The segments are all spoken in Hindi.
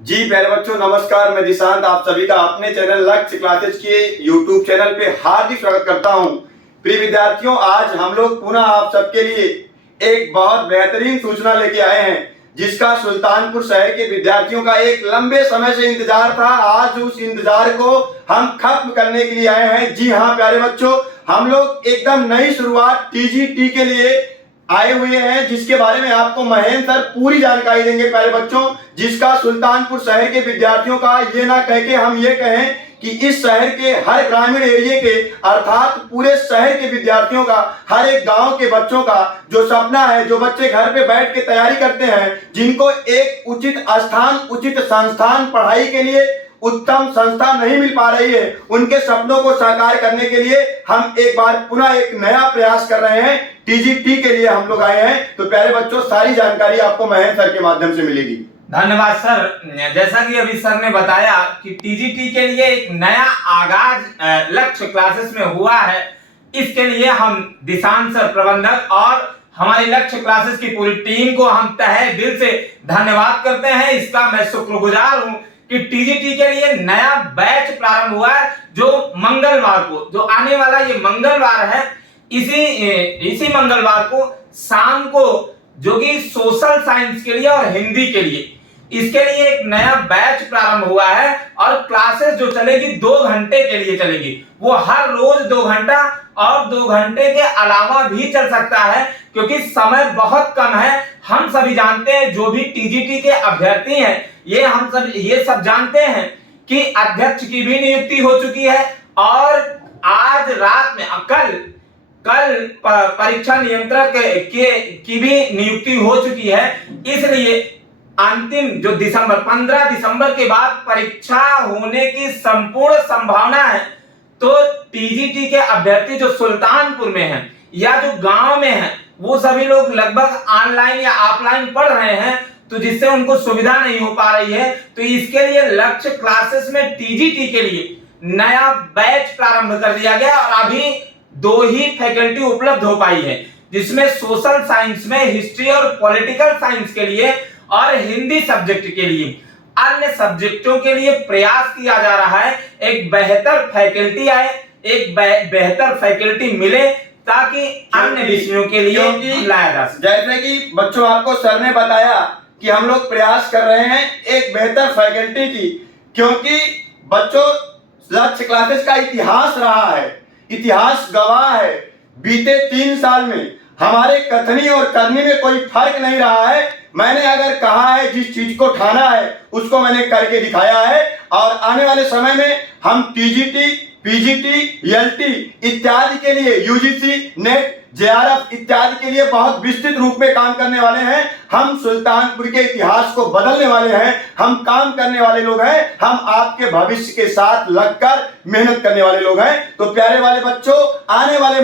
जी प्यारे बच्चों नमस्कार, मैं दिशांत आप सभी का अपने चैनल लक्ष्य क्लासेस के यूट्यूब चैनल पे हार्दिक स्वागत करता हूं। प्रिय विद्यार्थियों, आज हम लोग पुनः आप सबके लिए एक बहुत बेहतरीन सूचना लेके आए हैं, जिसका सुल्तानपुर शहर के विद्यार्थियों का एक लंबे समय से इंतजार था। आज उस इंतजार को हम खत्म करने के लिए आए हैं। जी हाँ प्यारे बच्चों, हम लोग एकदम नई शुरुआत टीजीटी के लिए आए हुए हैं, जिसके बारे में आपको महेंद्र सर पूरी जानकारी देंगे प्यारे बच्चों। जिसका सुल्तानपुर शहर के विद्यार्थियों का ये ना कह के हम ये कहें कि इस शहर के हर ग्रामीण एरिया के अर्थात पूरे शहर के विद्यार्थियों का, हर एक गांव के बच्चों का जो सपना है, जो बच्चे घर पे बैठ के तैयारी करते हैं, जिनको एक उचित स्थान, उचित संस्थान, पढ़ाई के लिए उत्तम संस्था नहीं मिल पा रही है, उनके सपनों को साकार करने के लिए हम एक बार पुनः एक नया प्रयास कर रहे हैं। टीजीटी के लिए हम लोग आए हैं। तो प्यारे बच्चों, सारी जानकारी आपको महेंद्र सर के माध्यम से मिलेगी। धन्यवाद सर। जैसा कि अभी सर ने बताया कि टीजीटी के लिए एक नया आगाज लक्ष्य क्लासेस में हुआ है, इसके लिए हम दिशांत सर प्रबंधक और हमारी लक्ष्य क्लासेस की पूरी टीम को हम तहे दिल से धन्यवाद करते हैं। इसका मैं शुक्रगुजार हूं कि टीजीटी के लिए नया बैच प्रारंभ हुआ है, जो मंगलवार को, जो आने वाला ये मंगलवार है, इसी मंगलवार को शाम को, जो कि सोशल साइंस के लिए और हिंदी के लिए, इसके लिए एक नया बैच प्रारंभ हुआ है। और क्लासेस जो चलेगी 2 घंटे के लिए चलेगी, वो हर रोज 2 घंटा और 2 घंटे के अलावा भी चल सकता है, क्योंकि समय बहुत कम है। हम सभी जानते हैं, जो भी टीजीटी के अभ्यर्थी हैं, ये सब जानते हैं कि अध्यक्ष की भी नियुक्ति हो चुकी है और आज रात में कल परीक्षा नियंत्रक की भी नियुक्ति हो चुकी है। इसलिए अंतिम जो 15 दिसंबर के बाद परीक्षा होने की संपूर्ण संभावना है। तो टीजीटी के अभ्यर्थी जो सुल्तानपुर में हैं या जो गांव में हैं, वो सभी लोग लगभग ऑनलाइन या ऑफलाइन पढ़ रहे हैं, तो जिससे उनको सुविधा नहीं हो पा रही है। तो इसके लिए लक्ष्य क्लासेस में टीजीटी के लिए नया बैच प्रारंभ कर दिया गया और अभी 2 ही फैकल्टी उपलब्ध हो पाई है, जिसमें सोशल साइंस में हिस्ट्री और पॉलिटिकल साइंस के लिए और हिंदी सब्जेक्ट के लिए, अन्य सब्जेक्टों के लिए प्रयास किया जा रहा है एक बेहतर फैकल्टी आए, एक बेहतर फैकल्टी मिले, ताकि अन्य विषयों के लिए लाया जा सके। जैसे कि बच्चों आपको सर ने बताया कि हम लोग प्रयास कर रहे हैं एक बेहतर फैकल्टी की, क्योंकि बच्चों लक्ष्य क्लासेस का इतिहास रहा है, इतिहास गवाह है। बीते 3 साल में हमारे कथनी और करनी में कोई फर्क नहीं रहा है। मैंने अगर कहा है, जिस चीज को ठाना है उसको मैंने करके दिखाया है। और आने वाले समय में हम टीजीटी, पीजीटी, एलटी इत्यादि के लिए, यूजीसी, नेट, जेआरएफ इत्यादि के लिए बहुत विस्तृत रूप में काम करने वाले हैं। हम सुल्तानपुर के इतिहास को बदलने वाले हैं, हम काम करने वाले लोग हैं, हम आपके भविष्य के साथ लगकर मेहनत करने वाले लोग हैं। तो प्यारे वाले बच्चों, आने वाले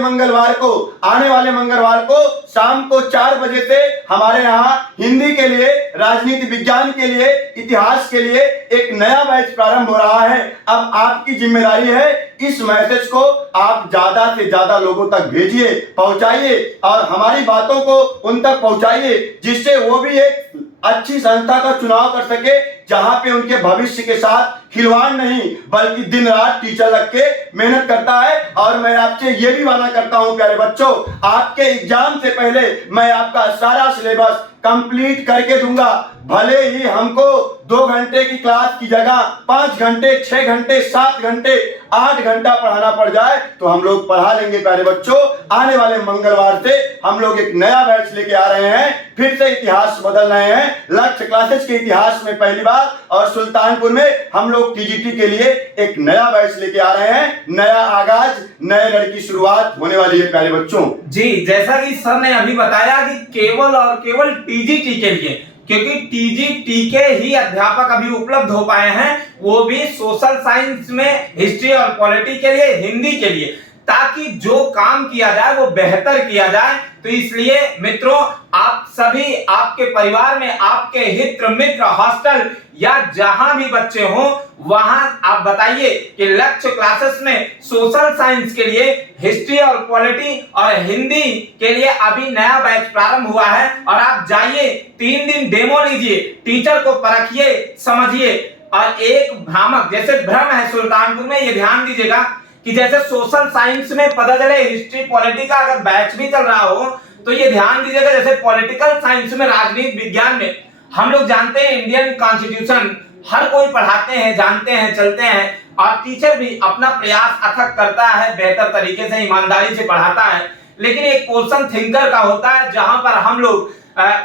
मंगलवार को शाम को 4 बजे से हमारे यहाँ हिंदी के लिए, राजनीति विज्ञान के लिए, इतिहास के लिए एक नया बैच प्रारंभ हो रहा है। अब आपकी जिम्मेदारी है, इस मैसेज को आप ज्यादा से ज्यादा लोगों तक भेजिए, पहुंचाइए और हमारी बातों को उन तक पहुंचाइए, जिससे वो भी एक अच्छी संस्था का चुनाव कर सके, जहां पे उनके भविष्य के साथ खिलवाड़ नहीं बल्कि दिन रात टीचर लग के मेहनत करता है। और मैं आपसे ये भी वादा करता हूं प्यारे बच्चों, आपके एग्जाम से पहले मैं आपका सारा सिलेबस कंप्लीट करके दूंगा। भले ही हमको 2 घंटे की क्लास की जगह 5 घंटे, 6 घंटे, 7 घंटे, 8 घंटा पढ़ाना पड़ जाए, तो हम लोग पढ़ा लेंगे प्यारे बच्चों। आने वाले मंगलवार से हम लोग एक नया बैच लेके आ रहे हैं, फिर से इतिहास बदल रहे हैं। लक्ष्य क्लासेस के इतिहास में पहली बार और सुल्तानपुर में हम लोग टीजीटी के लिए एक नया बैच लेके आ रहे हैं। नया आगाज, नए लड़ की शुरुआत होने वाली है प्यारे बच्चों। जी, जैसा कि सर ने अभी बताया कि केवल और केवल टीजीटी के लिए, क्योंकि टीजीटी के ही अध्यापक अभी उपलब्ध हो पाए हैं, वो भी सोशल साइंस में, हिस्ट्री और पॉलिटी के लिए, हिंदी के लिए, ताकि जो काम किया जाए वो बेहतर किया जाए। तो इसलिए मित्रों, आप सभी, आपके परिवार में आपके हित मित्र, हॉस्टल या जहां भी बच्चे हों, वहां आप बताइए कि लक्ष्य क्लासेस में सोशल साइंस के लिए हिस्ट्री और पॉलिटी और हिंदी के लिए अभी नया बैच प्रारंभ हुआ है, और आप जाइए 3 दिन डेमो लीजिए, टीचर को परखिए, समझिए। और एक भ्रामक जैसे भ्रम है सुल्तानपुर में, ये ध्यान दीजिएगा कि जैसे सोशल साइंस में पता चले हिस्ट्री पॉलिटी का अगर बैच भी चल रहा हो, तो ये ध्यान दीजिएगा जैसे पॉलिटिकल साइंस में, राजनीति विज्ञान में हम लोग जानते हैं इंडियन कॉन्स्टिट्यूशन हर कोई पढ़ाते हैं, जानते हैं, चलते हैं, और टीचर भी अपना प्रयास अथक करता है, बेहतर तरीके से ईमानदारी से पढ़ाता है। लेकिन एक पोर्शन थिंकर का होता है जहां पर हम लोग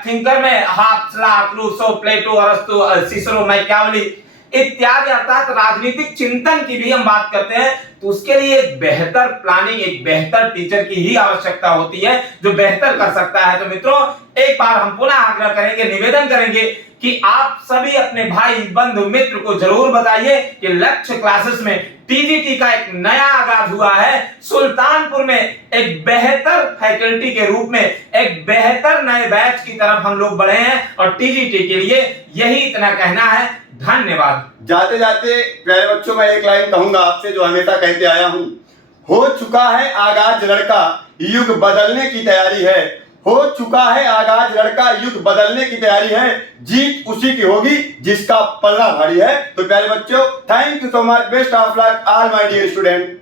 थिंकर में हाफ्स, रूसो, प्लेटो, अरस्तु, सिसरो, मैकियावेली इत्यादि अर्थात राजनीतिक चिंतन की भी हम बात करते हैं, तो उसके लिए एक बेहतर प्लानिंग, एक बेहतर टीचर की ही आवश्यकता होती है जो बेहतर कर सकता है। तो मित्रों, एक बार हम पुनः आग्रह करेंगे, निवेदन करेंगे कि आप सभी अपने भाई बंधु मित्र को जरूर बताइए कि लक्ष्य क्लासेस में टीजीटी का एक नया आगाज हुआ है। सुल्तानपुर में एक बेहतर फैकल्टी के रूप में एक बेहतर नए बैच की तरफ हम लोग बढ़े हैं, और टीजीटी के लिए यही इतना कहना है। धन्यवाद। जाते जाते प्यारे बच्चों, मैं एक लाइन कहूंगा आपसे जो हमेशा कहते आया हूं, हो चुका है आगाज लड़का, युग बदलने की तैयारी है। हो चुका है आगाज लड़का, युग बदलने की तैयारी है, जीत उसी की होगी जिसका पल्ला भारी है। तो प्यारे बच्चों, thank you so much, best of luck all my dear student.